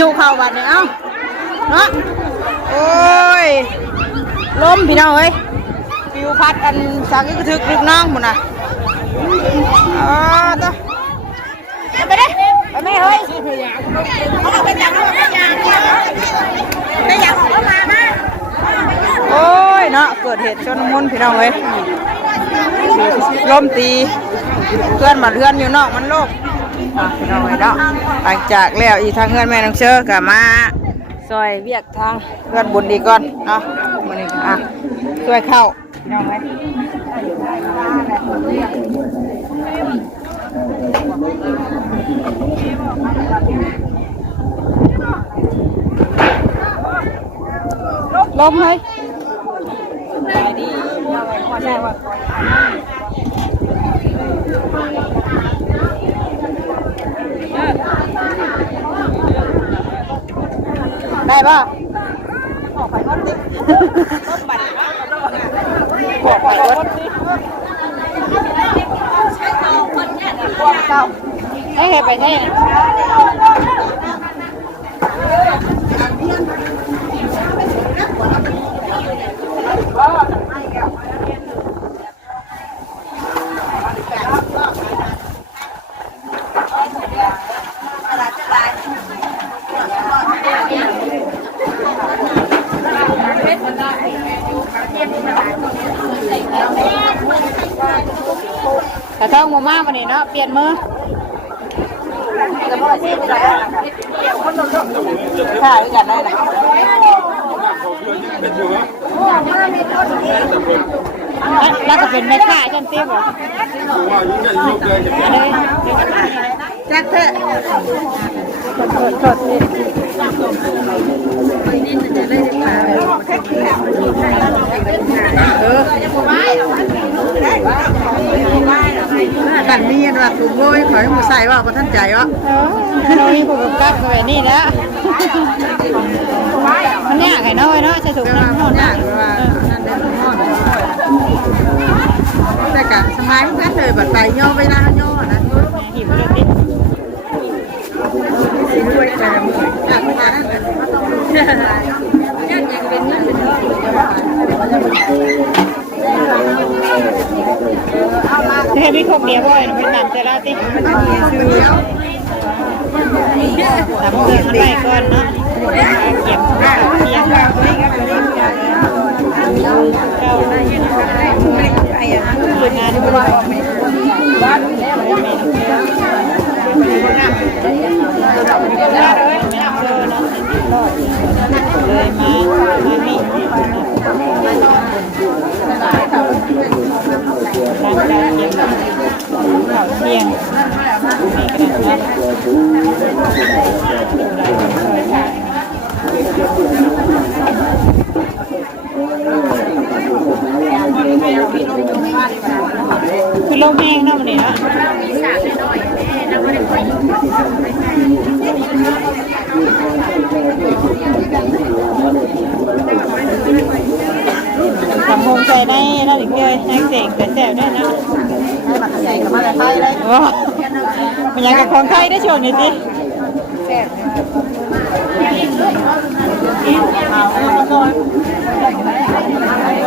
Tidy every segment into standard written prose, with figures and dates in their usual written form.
ยุเข้าบัดนี้เอ้าเนาะโอ้ยล้มพี่น้องเอ้ยปิวพัดกันสักกระทึกลูกน้องหมดน่ะต่อไปได้ไปไม่เฮ้ยเขาเอาไปจับเขาไปยางไปยางออกมาโอ้ยเนาะเกิดเหตุชนมุนพี่น้องเอ้ยล้มตีเพื่อนมาเลื่อนอยู่นอกมันโลกพี่น้องเอ้ยเนาะหลังจากแล้วอีทางเพื่อนแม่น้องเชื่อกับมาซอยเวียกทางเพื่อนบุญดีก่อนเนาะมันนี่ช่วยเข้าพี่น้องเอ้ยล้มเลยได้ป่ะออกไปก้อนดิต้มบัตรออกไปก้อนดิให้ไปแท้กระเทาหมูม่าวันนี้เนาะเปลี่ยนมือถ่ายกันได้นะแล้วก็เป็นแม่ค้าจันเตี้ยบ่จัดเถอะสดกันมีอันว่าถูกโวยขอให้หมูใส่ว่าพอท่านใจวะเรามีผู้กำกับแบบนี้แล้วมันยากไงน้อยเนาะใช่ถูกน้ำนอนยากว่านั่นเด็กนอนแต่กันสมัยเพื่อนเลยแบบไปย่อเวลาย่อนะหิวเลยดิด้วยแต่มือจากมานั่นเลยเฮ้ยพี่คบเดียวบ่อยเป็นหนังเจราติทำเงินมันไปก่อนเนาะเก็บเทียมเก้าคืองานด้วยเลยมามีร้านการเก็บข่าวเที่ยงคือลมแห้งเนาะมันนี่เนาะทำโฮมใจได้เราถึงเลยแห้งเสกแต่แสบได้นะใหญ่กับมาไทยเลยมันยังกับของไทยได้ช่วงนี้สิแสบ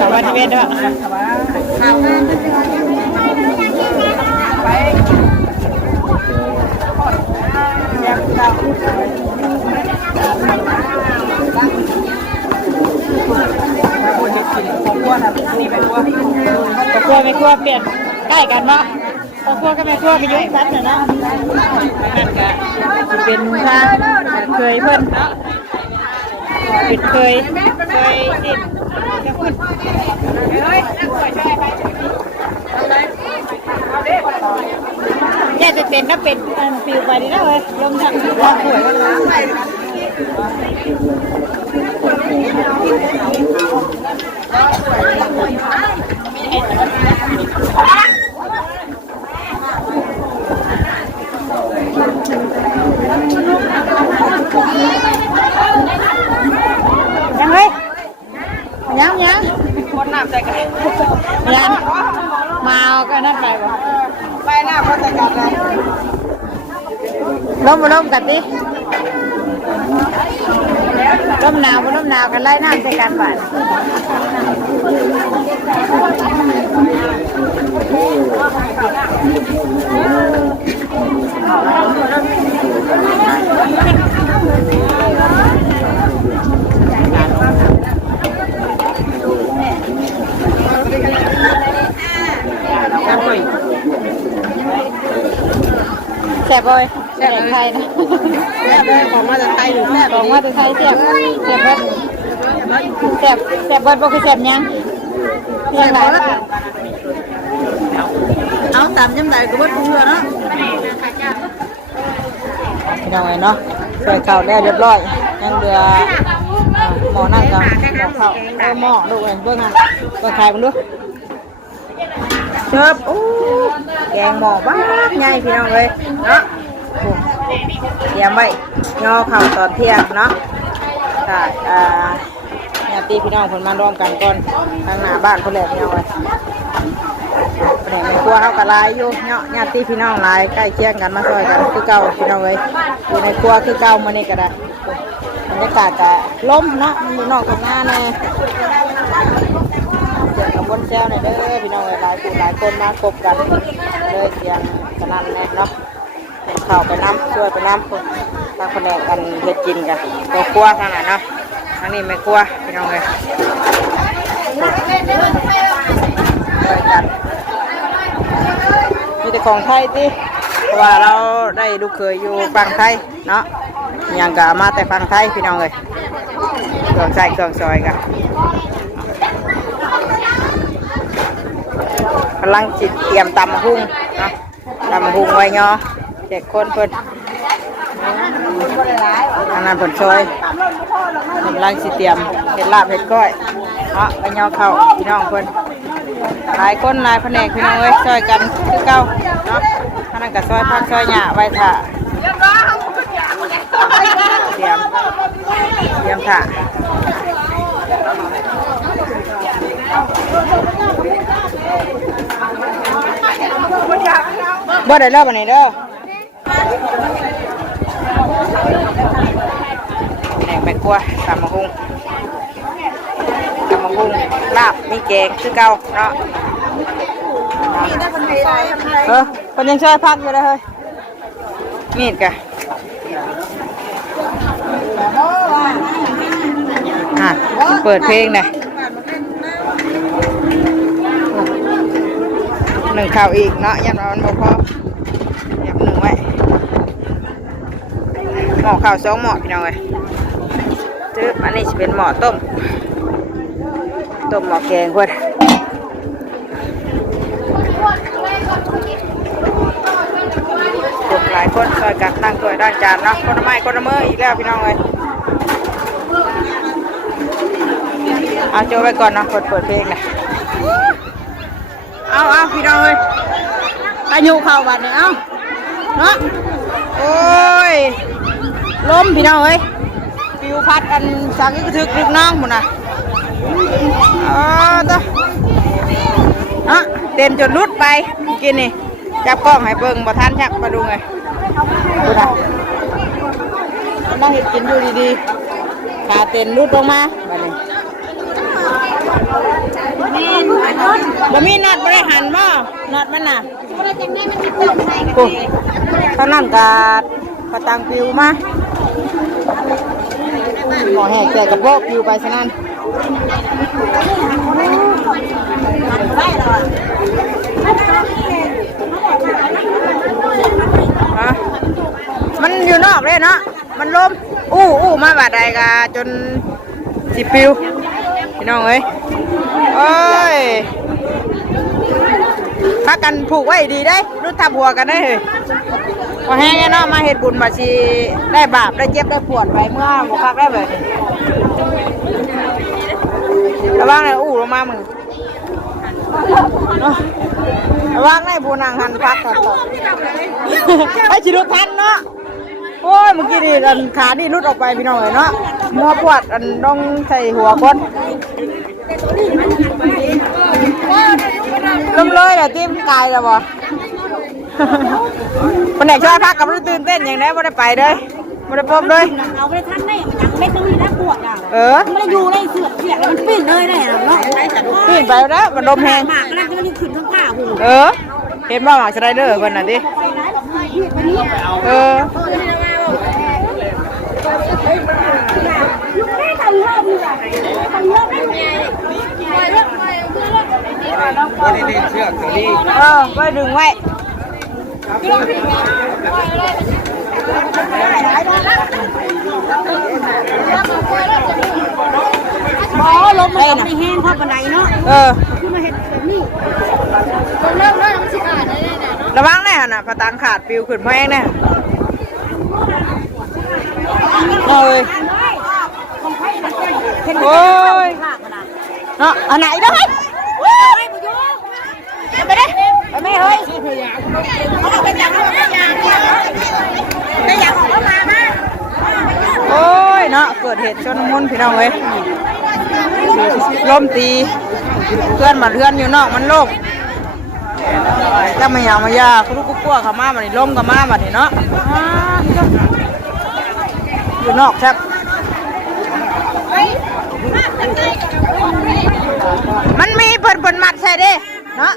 สวัสดีเวทด้วยครัวไม่ครัวเปลี่ยนใกล้กันปะครัวก็ไม่ครัวไปยุ่งกันเนาะนั่นก็เป็นทางเคยเพิ่นเนาะปิดเคยติดจะพูดแค่จะเป็นก็เป็นฟิวไปดีแล้วเลยลงทางลองสวยกันแล้วยังไงยังคนน้ำใจกันยังมาก็นั่นไปบ่ไปหน้าคนใจกันเลยล้มกันดิ ลมหนาวลมหนาวกันไล่น้ำใส่กันบ้านแซ่บเลยแซ่บไทยนะแซ่บเลยของมาจากไทยหรือแซ่บของมาจากไทยแซ่บแซ่บเบิดแซ่บแซ่บเบิดบ่คือแซ่บยังเพียงไรเอาตามยำใดก็เบิดเพื่อเนาะพี่น้องเนาะใส่ข้าวได้เรียบร้อยยังเหลือหม้อนั่งกับหม้อข้าวหม้อดูเองเบิ่งอ่ะเบิ่งไข่มันดูเชิบอู้แกงหม้อบ้าใหญ่พี่น้องเลยเนาะเตรียมไว้ย่อข้าวตอนเที่ยงเนาะค่ะญาติพี่น้องคนมาร่วมกันก่อนทางหน้าบ้านคนแรกพี่น้องเลยแผนในครัวเขากระลายอยู่เนาะญาติพี่น้องหลายใกล้เคียงกันมาซอยกันคือเก่าพี่น้องเลยอยู่ในครัวคือเก่ามานี่ก็ได้บรรยากาศจะล้มเนาะมันอยู่นอกกับหน้าแน่เสียงกับบนแซวในเด้อพี่น้องหลายผู้หลายคนมากบกันเลยเสียงสนั่นแน่เนาะเข้าไปน้ำช่วยไปน้ำทางคนแรกกันเฮ็ดกินกันตัวครัวทางไหนเนาะทางนี้ไม่ครัวพี่น้องเลยมีแต่ของไทยที่เพราะว่าเราได้ลูกเคยอยู่ฝั่งไทยเนาะยังกะมาแต่ฝั่งไทยพี่น้องเลยเครื่องใส่เครื่องซอยกันกำลังจิตเตรียมตำหุ่งเนาะตำหุ่งไว้เนาะ7 คนเพิ่นอันนั้นผลซอยกำลังสิเตรียมเห็ดลาบเห็ดก้อยเนาะไปย่อเข้าพี่น้องเพิ่นหลายคนหลายแผนกพี่น้องเอ้ยซอยกันคือเก่าเนาะอันนั้นก็ซอยผักซอยหญ้าไว้ท่าเตรียมท่าบ่ได้เลิกวันนี้เด้อแหน่งแม่กลัวตำมะฮุ่งลาบมีแกงคือเก่าเนาะคนยังช่วยพักอยู่เลยเฮ้ยมีดกะเปิดเพลงหน่อยหนึ่งข่าวอีกเนาะยันเอามันพอยับหนึ่งไว้หม้อข้าว2 หม้อพี่น้องเลยซื้ออันนี้จะเป็นหม้อต้มหม้อแกงเพื่อนหลายคนช่วยกันตั้งตัวด้านจานเนาะคนละไม้คนละมืออีกแล้วพี่น้องเลยเอาโจไว้ก่อนเนาะเปิดเพลงนะเอาพี่น้องเลยอายุเข้าบัดเนี่ยเอาเนาะโอ้ยล้มพี่น้องเอ้ยปิวพัดกันสักก็ถึกลึกน้องหมดนะต่อเนาะเต้นจนรุดไปกินนี่จับกล้องให้เบิ่งบ่ทันชักมาดูไงดูนะมาเห็ดกินอยู่ดีๆขาเต้นรุดลงมาบัดนี้บ่มีนัดบริหารบ่นัดมันน่ะเขานั่งกาดกระตังปิวมาหมอแหกแจกกระโปงปิวไปฉะนั้นมันอยู่นอกเลยเนาะมันล้มอู้มาบาดใดกะจนสิปิวพี่น้องเอ้ยโอ้ยพักกันผูกไว้ดีได้รุ่นทับหัวกันได้เลยพอแห้งเนาะมาเห็ดบุญมาชีได้บาปได้เจ็บได้ปวดไปเมื่อบุคักได้แบบระวังเลยลงมามึงระวังได้บูนางหันพักกันต่อไอ้ชิลุทันเนาะโอ้ยเมื่อกี้นี่ขานี่รุดออกไปพี่น้องเลยเนาะมัวปวดต้องใส่หัวคนล้มเลยอะทีมกายแล้วบ่คนไหนช่วยพักกับรู้ตื่นเต้นอย่างนี้ไม่ได้ไปเลย ไม่ได้พบเลย เอาไปทันได้มันยังเม็ดนึงนี่นะปวดอ่ะ ไม่ ได้อยู่เลยเสือกแล้วมันปิ้นเลยได้เนาะ ปีนไปแล้วมันลมแหง หมากก็ได้ก็มันขึ้นข้างข้าหู เห็นบ้าหมากสไลเดอร์คนน่ะดิไว้ดึงไว้อ๋อลมมันไม่แห้งเพราะบันไดเนาะคือมาเห็นแบบนี้เริ่มมันสิขาดได้เนาะ ระวังแน่น่ะพะตังขาดปิวขึ้นมาเองแน่โอ้ยโอ้ยเนาะอันไหนได้ไหมไปได้ไปไม่เฮ้ยเขาไปจับได้อยากออกมาโอ้ยเนาะเกิดเหตุชนมุนพี่น้องเว้ยล้มตีเพื่อนมาเพื่อนอยู่นอกมันโลกถ้าไม่อยากมายาคุณลูกกลัวเขามาบัดนี้ล้มกับมาบัดนี้เนาะอยู่นอกครับมันมีเปิดมัดใส่ดิเนาะ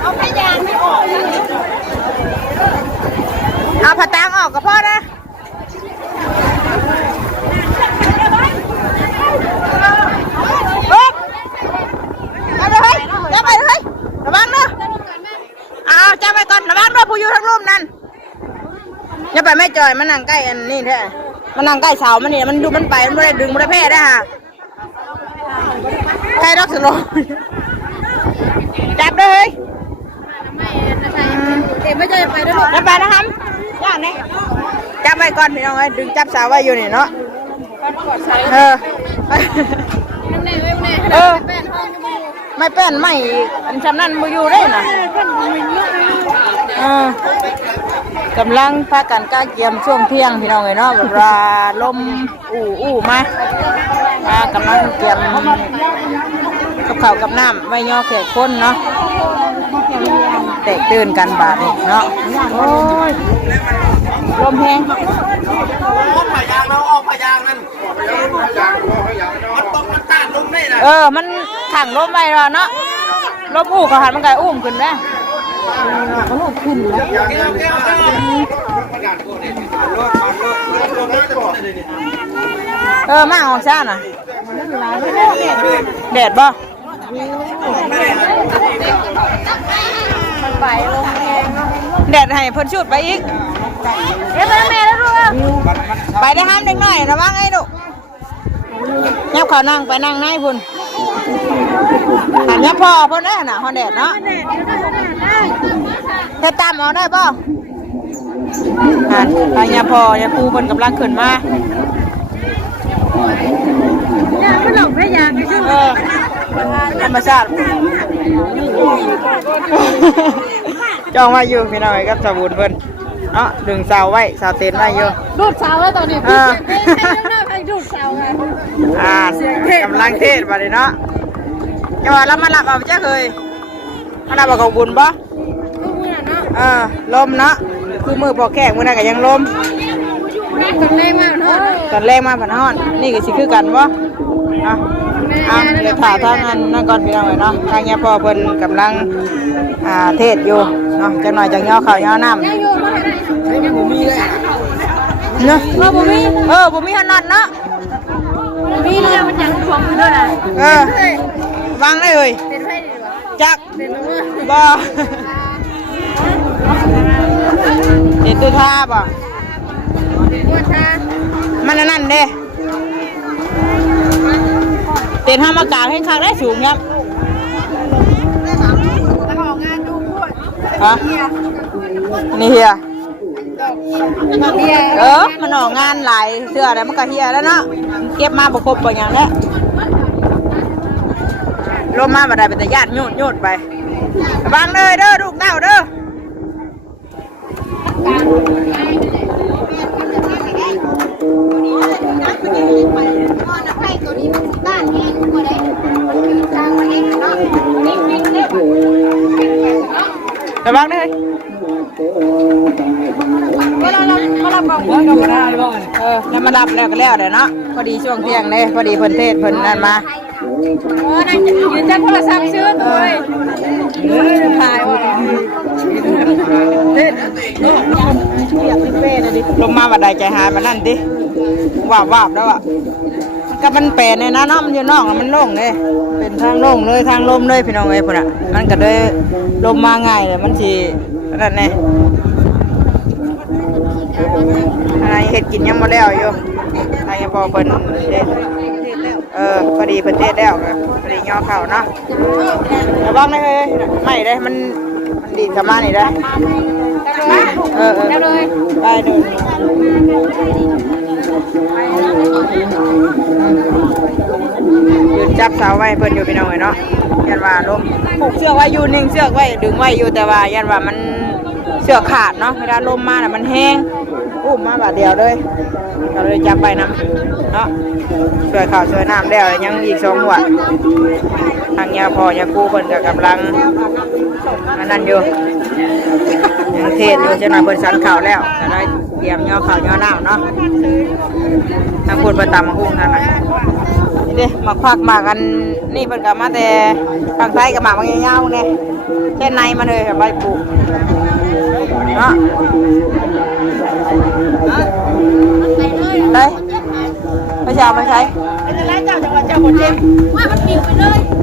เอาพยานไม่ออกเอาผ้าตางออกกับพ่อนะปุ๊บเอาไปเลยจับไปเลยระวังเนาะเอาจับไปก่อนระวังเนาะผู้อยู่ทั้งรูปนั่นอย่าไปไม่จ่อยมันนั่งใกล้อันนี้แท้มันนั่งใกล้เสามันนี่มันดูมันไปมันไม่ได้ดึงไม่ได้แพ้ได้ฮะแพ้ดอกสโลจับเลยไม่ใช่ไปด้วยจับไปนะครับย่างนี่จับไปก่อนพี่น้องเอ้ยดึงจับสาวไว้อยู่นี่เนาะไม่แป้นไม่อันชำนั่นมืออยู่ได้น่ะกำลังพากันก้าเกียมช่วงเที่ยงพี่น้องเอ้ยเนาะแบบว่าลมอู้มากำลังเกียมกับข้าวกับน้ำไว้ย่อแขกคนเนาะแตกตื่นกันบาดนี่เนาะโอ้ยลมแห้งพยางเราออกพยางนั่นมันตกมันต้านลมได้นะมันขังลมไปแล้วเนาะลมอู้เขาหันมันไก่อุ้มขึ้นไหมมันอุ้มขึ้นแล้วมาออกซ่าน่ะแดดบ่มันไปลมแห้งแดดให้เพิ่นชุดไปอีกเอ๊ะแม่แล้วลูกไปได้ห้ามเด็กหน่อยระวังไอ้ลูกยับเขานั่งไปนั่งในพุ่นหันยับพ่อเพิ่นได้น่ะฮอนแดดเนาะเธอตามเอาได้ป่ะหันไปยับพ่อยับปูเพิ่นกำลังขึ้นมาไม่หลงไม่ยากไม่ใช่ธรรมชาติจองไว้อยู่พี่น้อยกับสบู่เพิ่นเนาะดึงเสาไว้เสาเต็นไว้อยู่ดูดเสาแล้วตอนนี้ใครดูดเสาไงกำลังเทศมาเลยเนาะจังหวะแล้วมาหลับเอาจ้าเคยมาหลับเอาของบุญปะลมเนาะคือมือปอกแข้งมือนั่นก็ยังลมตอนแรกมาผ่านห้องตอนแรกมาผ่านห้องนี่ก็สิคือกันปะเดี๋ยวถ่ายทางนั้นนั่นก่อนพี่น้องเลยเนาะทางเงี้ยพ่อเพิ่นกำลังเทศอยู่เนาะจังหน่อยจังย่อข้าวย่อน้ำยังบ่มีเลยเนาะบ่มีขนาดเนาะมีเรื่องมันยังทวงด้วยนะวางได้เลยจักบ่เด็ดตัวท่าบ่มันนั่นเด้เต็นห้ามอากาศให้ข้างได้สูงครับนี่เฮียมันออกงานหลายเสื้ออะไรมันก็เฮียแล้วเนาะเก็บมาบุคคลบ่อย่างแล้วลมมาบัดใดเป็นแต่ญาติโยดไปวางเลยเด้อลูกเต้าเด้อระวังเลยเวลาเรา แล้วมารับแล้วก็แล้วเดี๋ยวเนาะพอดีช่วงเที่ยงเลยพอดีเพิ่นเทศเพิ่นนั่นมายืนจัดโทรศัพท์ซื้อเลยถ่ายว่าลงมาบัดใดใจหายมันนั่นดิวาบแล้วอ่ะก็มันแปลนเลยนะเนาะมันอยู่นอกมันโล่งเลยเป็นทางโล่งเลยทางลมเลยพี่น้องเอ้ยพุ่นอ่ะมันก็เลยลมมาง่ายเลยมันสินั่นแน่อะไรเห็ดกินยังมาแล้วอยู่ทางยังพอเพิ่นพอดีเพิ่นเทศแล้วพอดีย่อเข่าเนาะระวังเลยไม่ได้มันดีสมานี่ได้ได้เลยยืนจับเสาไว้เพิ่นอยู่พี่น้องเนาะยันว่าลมผูกเชือกไว้อยู่นิ่งเชือกไว้ดึงไว้อยู่แต่ว่ายันว่ามันเชือกขาดเนาะเวลาลมมาน่ะมันแห้งอุ้มมาบาดเดียวเลยเราเลยจับไปน้ำเนาะช่วยข่าวช่วยน้ำแล้วยังอีก2 หัวทางยาพอยาคูเพิ่นก็กำลังนั่นอยู่ยังเทศอยู่เจ้าหน้าเพิ่นสันข่าวแล้วก็ได้เตรียมย่อข่าวย่อน้ำเนาะทางคนประตามมาหุ้งทางไหนนี่เด้มาควักมากันนี่เพิ่นก็มาแต่ทางซ้ายกับหมากมันยาวๆเนี่ยเช่นในมันเลยใบปลูกเนาะได้ไปเช้าไปใช้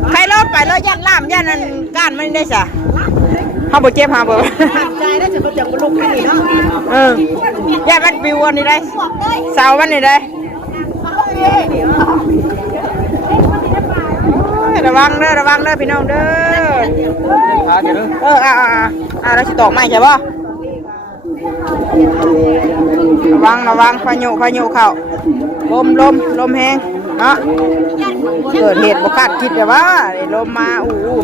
ใครรถไปเลยยันล่ามยันนั่นก้านมันได้จ้ะห้าบ่เจ็บห้าบ่ใจได้จะบ่จังบ่ลุกให้นี่เนาะยันมันปิวอันนี้ได้เสาวันนี้ได้ระวังเด้อพี่น้องเด้อเราสิตอกไม้ใช่ป่ะระวังพายุเข้าลมแห้งเนาะเกิดเหตุบ่คาดคิดเลยว่าลมมา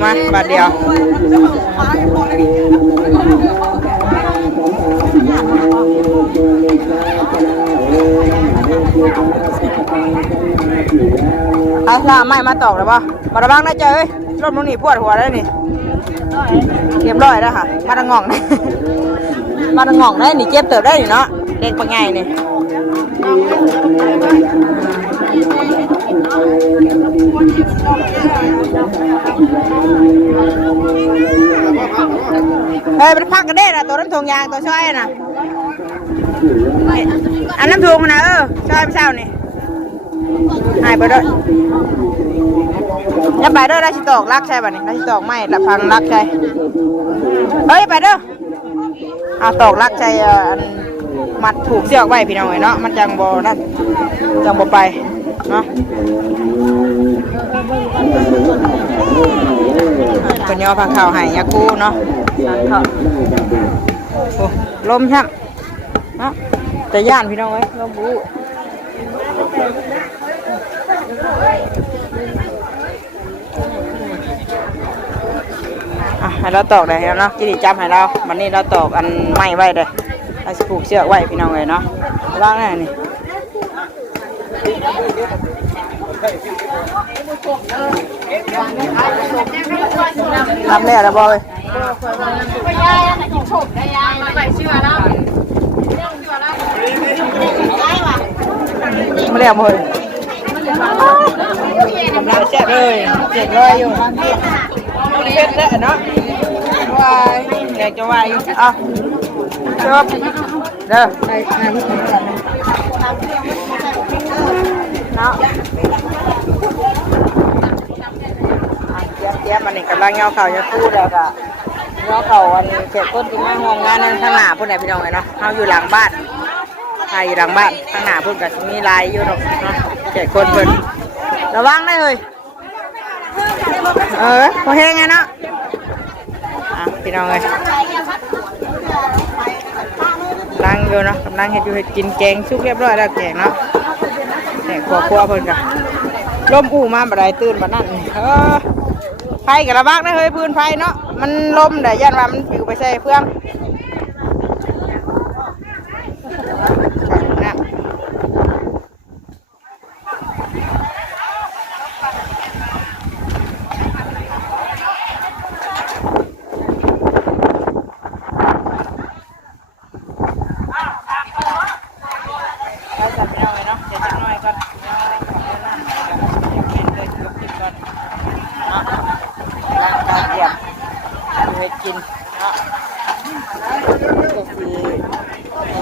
มาบาดเดียวเอาล่ะไม่มาตอกเลยป่ะมาระวังนะเจ้ยรถมันนี่ปวดหัวแล้วนี่เรียบร้อยแล้วค่ะมาดังง่องมาดังง่องได้นี่เจ็บเติบได้นี่เนาะเด็กปังไงนี่เฮ้ยมันพักกันได้นะตัวน้ำทงยางตัวช่อยนะอันน้ำทงนะช่อยไม่เช่านี่หายไปด้วยอย่าไปด้วยได้ชิตอกรักใช่ป่ะนี่ได้ชิตอกไม่ละพังรักใช่เฮ้ยไปเด้อเอาตอกรักใช่มัดถูกเสียกไว้พี่น้องเนาะมันจังบ่นั่นจังบ่ไปเนาะคนย่อพังเข่าหายยาคูเนาะลมช่ำเนาะแต่ย่านพี่น้องไว้ลมบูให้เราตอกได้แล้วเนาะกิริจับให้เราวันนี้เราตอกอันไม้ไว้เลยเราจะผูกเชือกไว้พี่น้องเลยเนาะว่างไงนี่ทำได้แล้วบอยไม่ได้หมดกำลังเจ็บเลยอยู่เพชรแล้วเนาะวายอยากจะวายอยู่อ่ะจบเด้อเนาะเจี๊ยบมันนี่กำลังเงาเข่าจะพูดแล้วก็เงาเข่าวันเจ็บก้นที่มาห้องงานนั่นข้างหน้าพุ่นไหนพี่น้องไงเนาะเขาอยู่หลังบ้านใครอยู่หลังบ้านข้างหน้าพุ่นกับมีลายอยู่เนาะเจ็บก้นเพิ่นระวังได้เลยพอแห้งไงเนาะพี่น้องเลยนั่งอยู่เนาะกำลังเห็ดอยู่เห็ดกินแกงซุกเรียบร้อยแล้วแกงเนาะแกงครัวเพิ่นกันลมมาบ่ได้ตื่นบ่นั่นไฟกับระวังนะเฮ้ยพื้นไฟเนาะมันลมแต่ยันว่ามันปิวไปใส่เพื่อน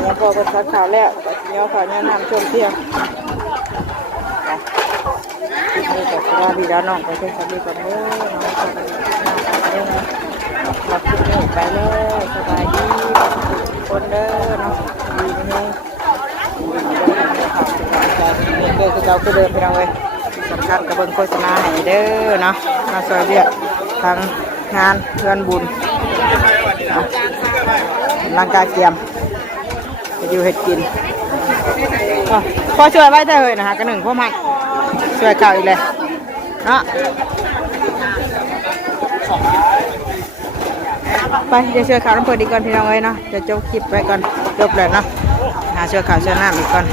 แล้วพอเป็นชัดข่าวแล้วเดี๋ยวข่าวแนะนำช่วงเที่ยงนี่ก็สวัสดีแล้วน้องไปเที่ยวสวัสดีกันเด้อน้องขอบคุณไปเลยสบายดีคนเด้อเนาะดีนี่เดินคือเราคือเดินไปเอาเลยสำคัญกับเบิ้งโฆษณาให้เด้อเนาะมาซอยเรียกทางงานเพื่อนบุญร่างกายเกียมอยู่เห็ดกินพอช่วยไว้ได้เลยนะคะกันหนึ่งพวกมันช่วยเก่าอีกเลยเนาะไปเดี๋ยวช่วยข่าวน้ำเปิดดีก่อนพี่น้องเลยเนาะเดี๋ยวจบคลิปไปก่อนจบเลยเนาะหาช่วยข่าวช่วยน้ำอีกก่อน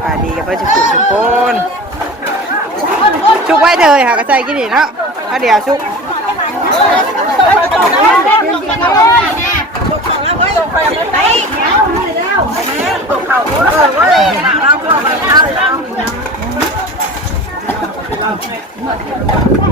ไปดีกับไปจุกทุกคนชุกไว้เลยค่ะกระจายกินอีกเนาะเดี๋ยวชุกเ